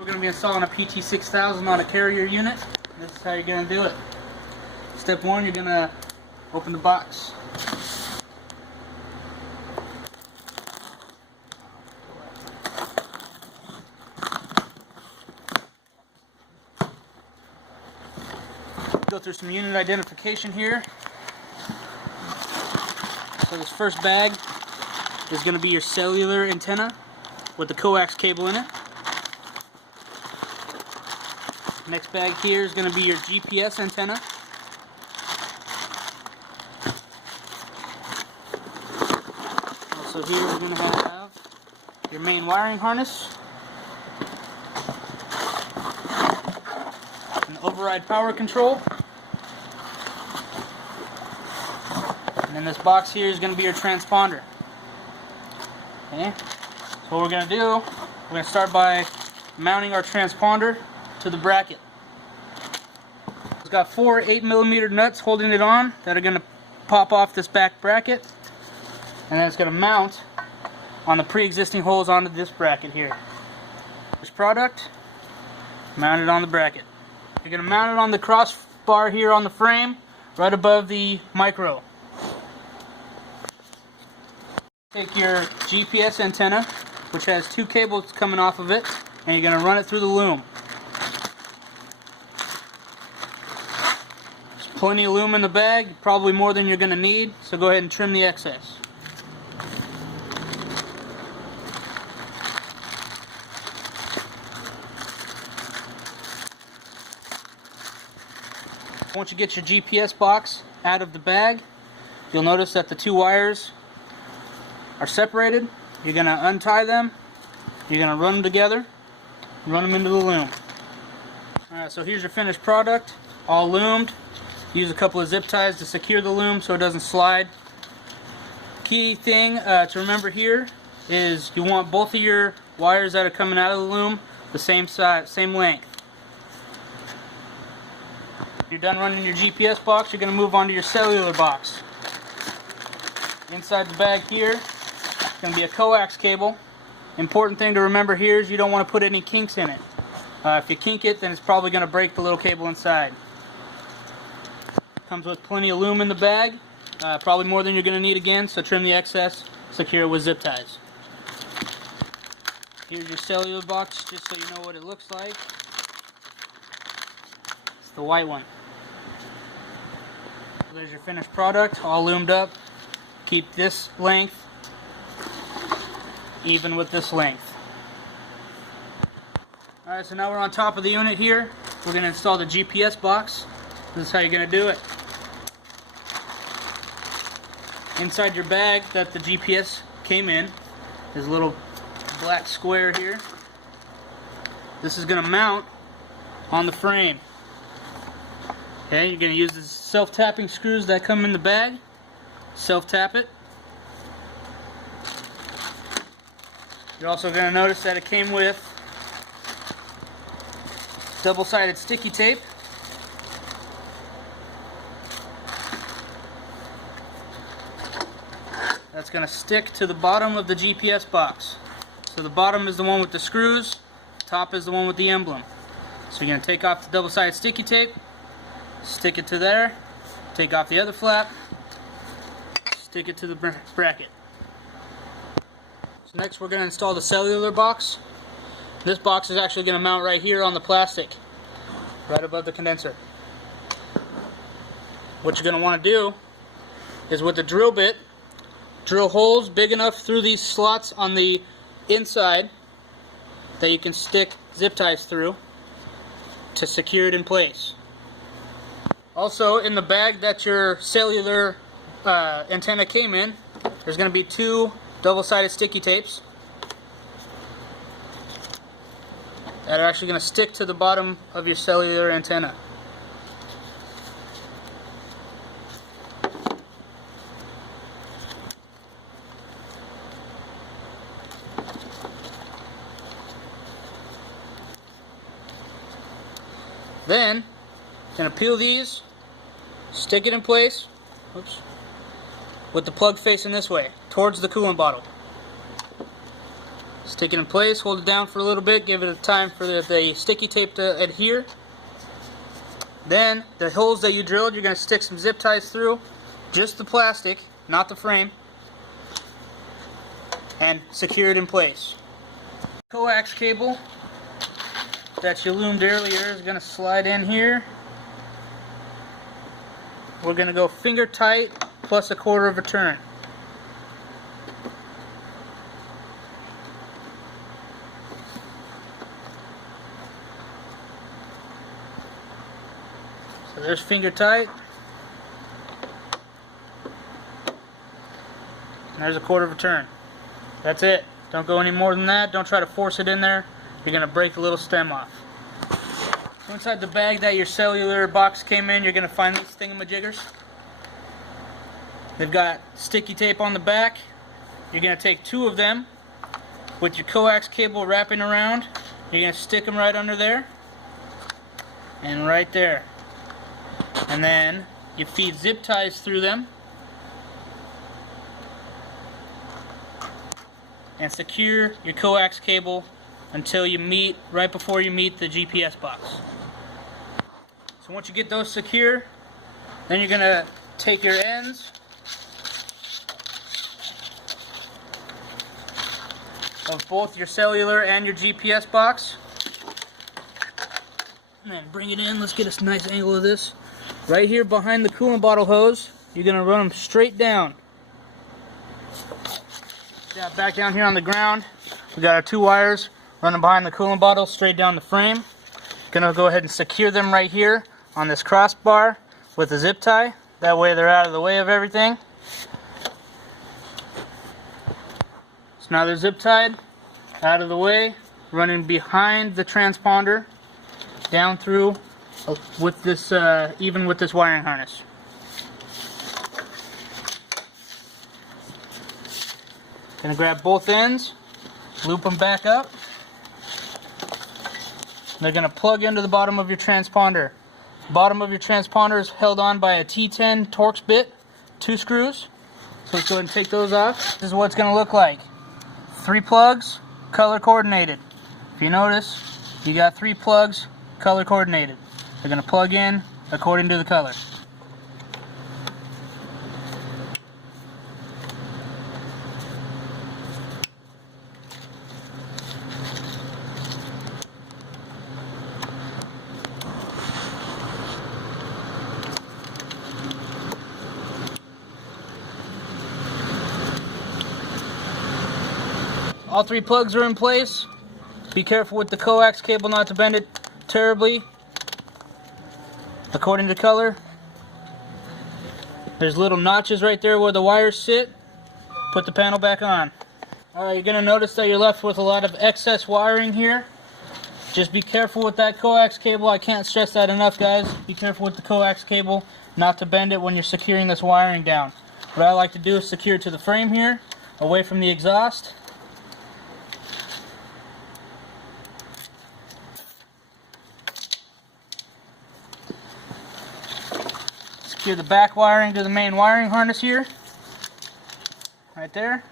We're going to be installing a PT6000 on a Carrier unit. This is how you're going to do it. Step one, you're going to open the box. Go through some unit identification here. So this first bag is going to be your cellular antenna with the coax cable in it. Next bag here is going to be your GPS antenna. Also here we're going to have your main wiring harness, an override power control, and then this box here is going to be your transponder. Okay, so what we're going to do, we're going to start by mounting our transponder to the bracket. It's got 4 8mm nuts holding it on that are going to pop off this back bracket, and then it's going to mount on the pre-existing holes onto this bracket here. This product mounted on the bracket. You're going to mount it on the crossbar here on the frame right above the micro. Take your GPS antenna, which has 2 cables coming off of it, and you're going to run it through the loom. There's plenty of loom in the bag, probably more than you're going to need, so go ahead and trim the excess. Once you get your GPS box out of the bag, you'll notice that the 2 wires are separated. You're going to untie them, you're going to run them together, run them into the loom. Alright, so here's your finished product, all loomed. Use a couple of zip ties to secure the loom so it doesn't slide. Key thing to remember here is you want both of your wires that are coming out of the loom the same size, same length. You're done running your GPS box, you're going to move on to your cellular box. Inside the bag here is going to be a coax cable. Important thing to remember here is you don't want to put any kinks in it. If you kink it, then it's probably going to break the little cable inside. Comes with plenty of loom in the bag, probably more than you're going to need again, so trim the excess, secure it with zip ties. Here's your cellular box, just so you know what it looks like. It's the white one. So there's your finished product, all loomed up. Keep this length even with this length. Alright, so now we're on top of the unit here. We're going to install the GPS box. This is how you're going to do it. Inside your bag that the GPS came in is a little black square here. This is going to mount on the frame. Okay, you're going to use the self-tapping screws that come in the bag. Self-tap it. You're also going to notice that it came with double-sided sticky tape. That's going to stick to the bottom of the GPS box. So the bottom is the one with the screws, top is the one with the emblem. So you're going to take off the double-sided sticky tape, stick it to there, take off the other flap, stick it to the bracket. So next we're going to install the cellular box. This box is actually going to mount right here on the plastic, right above the condenser. What you're going to want to do is with the drill bit, drill holes big enough through these slots on the inside that you can stick zip ties through to secure it in place. Also, in the bag that your cellular antenna came in, there's going to be 2 double-sided sticky tapes that are actually going to stick to the bottom of your cellular antenna. Then, you're going to peel these, stick it in place, oops, with the plug facing this way, towards the coolant bottle. Stick it in place, hold it down for a little bit, give it a time for the sticky tape to adhere. Then the holes that you drilled, you're going to stick some zip ties through, just the plastic, not the frame, and secure it in place. Coax cable that you loomed earlier is going to slide in here. We're going to go finger tight plus 1/4 of a turn. So there's finger tight. And there's 1/4 of a turn. That's it. Don't go any more than that. Don't try to force it in there. You're going to break the little stem off. So inside the bag that your cellular box came in, you're going to find these thingamajiggers. They've got sticky tape on the back. You're going to take 2 of them with your coax cable wrapping around. You're going to stick them right under there and right there. And then you feed zip ties through them and secure your coax cable until you meet, right before you meet the GPS box. So once you get those secure, then you're going to take your ends of both your cellular and your GPS box and then bring it in. Let's get a nice angle of this. Right here behind the coolant bottle hose, you're going to run them straight down. Yeah, back down here on the ground, we got our 2 wires running behind the coolant bottle straight down the frame. Gonna go ahead and secure them right here on this crossbar with a zip tie. That way they're out of the way of everything. So now they're zip tied, out of the way, running behind the transponder, down through with this, even with this wiring harness. Gonna grab both ends, loop them back up. They're going to plug into the bottom of your transponder. Bottom of your transponder is held on by a T10 Torx bit, 2 screws. So let's go ahead and take those off. This is what it's going to look like. 3 plugs, color coordinated. If you notice, you got 3 plugs, color coordinated. They're going to plug in according to the color. All 3 plugs are in place. Be careful with the coax cable not to bend it terribly. According to color. There's little notches right there where the wires sit. Put the panel back on. Alright, you're going to notice that you're left with a lot of excess wiring here. Just be careful with that coax cable. I can't stress that enough, guys. Be careful with the coax cable not to bend it when you're securing this wiring down. What I like to do is secure it to the frame here, away from the exhaust. Secure the back wiring to the main wiring harness here, right there,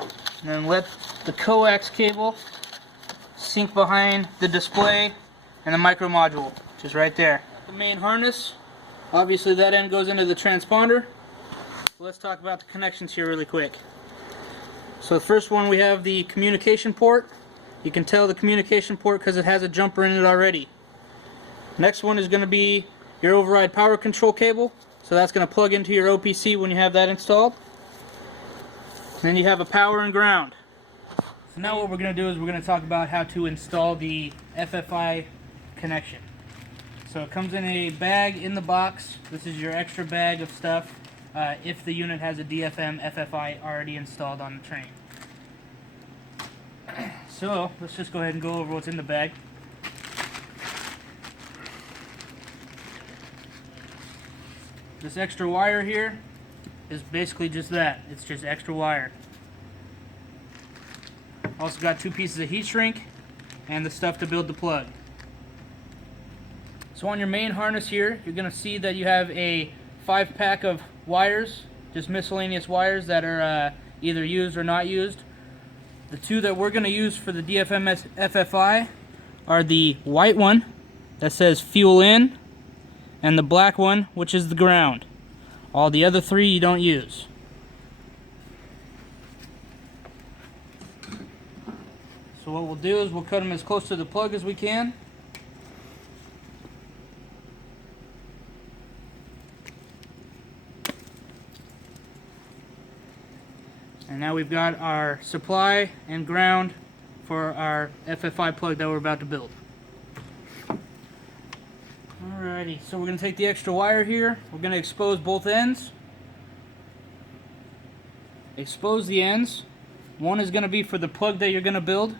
and then let the coax cable sink behind the display and the micro module, which is right there. The main harness, obviously that end goes into the transponder. Let's talk about the connections here really quick. So the first one, we have the communication port. You can tell the communication port because it has a jumper in it already. Next one is going to be your override power control cable, so that's going to plug into your OPC when you have that installed. Then you have a power and ground. So now what we're going to do is we're going to talk about how to install the FFI connection. So it comes in a bag in the box. This is your extra bag of stuff if the unit has a DFM FFI already installed on the train. So let's just go ahead and go over what's in the bag. This extra wire here is basically just that. It's just extra wire. Also got 2 pieces of heat shrink and the stuff to build the plug. So on your main harness here, you're going to see that you have a 5-pack of wires, just miscellaneous wires that are either used or not used. The two that we're going to use for the DFMS FFI are the white one that says fuel in, and the black one, which is the ground. All the other three you don't use. So what we'll do is we'll cut them as close to the plug as we can. And now we've got our supply and ground for our FFI plug that we're about to build. Alrighty, so we're going to take the extra wire here. We're going to expose both ends. Expose the ends. One is going to be for the plug that you're going to build.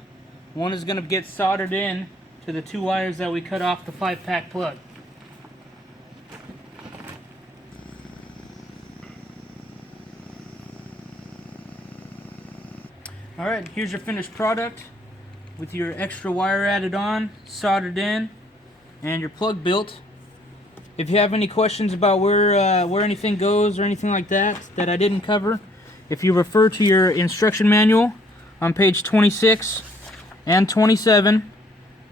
One is going to get soldered in to the two wires that we cut off the 5-pack plug. Alright, here's your finished product with your extra wire added on, soldered in, and your plug built. If you have any questions about where anything goes or anything like that I didn't cover, if you refer to your instruction manual on page 26 and 27,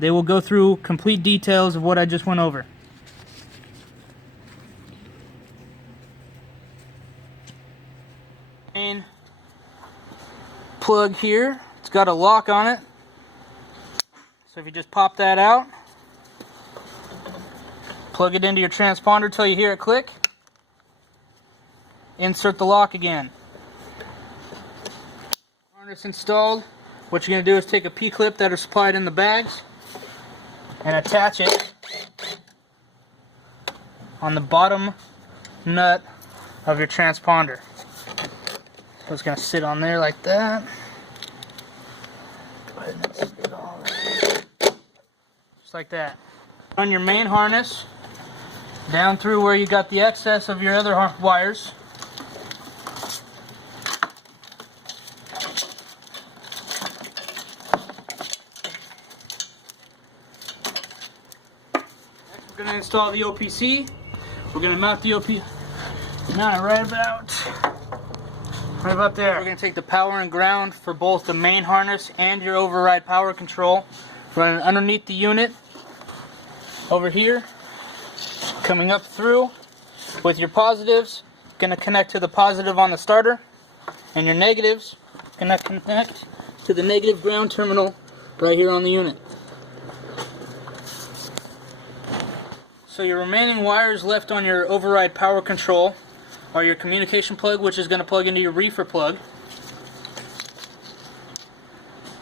they will go through complete details of what I just went over. Main plug here, it's got a lock on it, so if you just pop that out, plug it into your transponder till you hear it click, insert the lock again. Harness installed. What you're going to do is take a P-clip that are supplied in the bags and attach it on the bottom nut of your transponder. So it's going to sit on there like that. Go ahead and sit it all right. Just like that. Run your main harness down through where you got the excess of your other wires. Next, we're going to install the OPC. We're going to mount the OPC. Mount it right about there. We're going to take the power and ground for both the main harness and your override power control, run it underneath the unit over here, coming up through with your positives, going to connect to the positive on the starter, and your negatives going to connect to the negative ground terminal right here on the unit. So your remaining wires left on your override power control are your communication plug, which is going to plug into your reefer plug,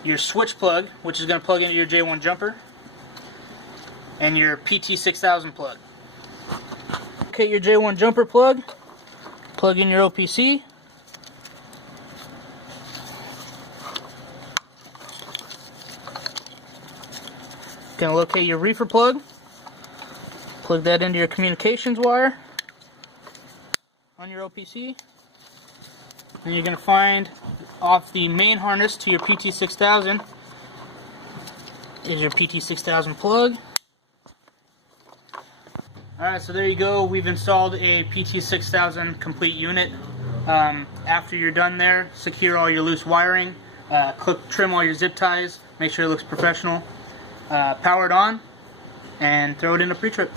your switch plug, which is going to plug into your J1 jumper, and your PT6000 plug. Okay, your J1 jumper plug, plug in your OPC. Going to locate your reefer plug, plug that into your communications wire on your OPC, and you're going to find off the main harness to your PT6000 is your PT6000 plug. Alright, so there you go. We've installed a PT6000 complete unit. After you're done there, secure all your loose wiring, trim all your zip ties, make sure it looks professional, power it on, and throw it in a pre-trip.